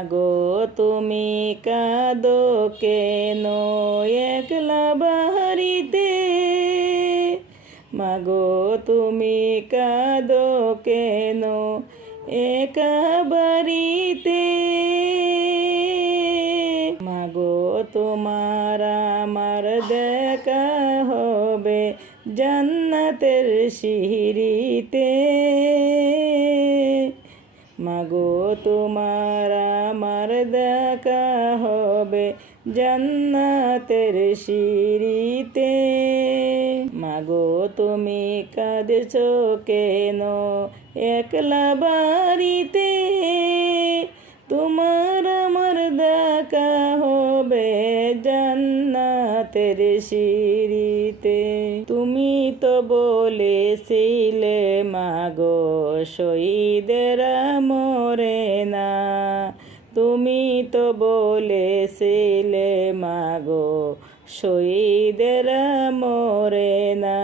মাগো তুমি কাঁদো কেন একলা বাড়িতে, মাগো তুমি কাঁদো কেন একা বাড়িতে, মাগো তোমার আমার দেখা হবে জান্নাতের সিঁড়িতে, মাগো তোমার আমার দেখা হবে জান্নাতের সিঁড়িতে, মাগো তুমি কাঁদছো কেন একলা বাড়িতে, তোমার আমার দেখা হবে জান্নাতের সিঁড়িতে। তুমি তো বলেছিলে মাগো শহীদেরা মরে না, তুমি তো বলেছিলে মাগো শহীদেরা মরে না,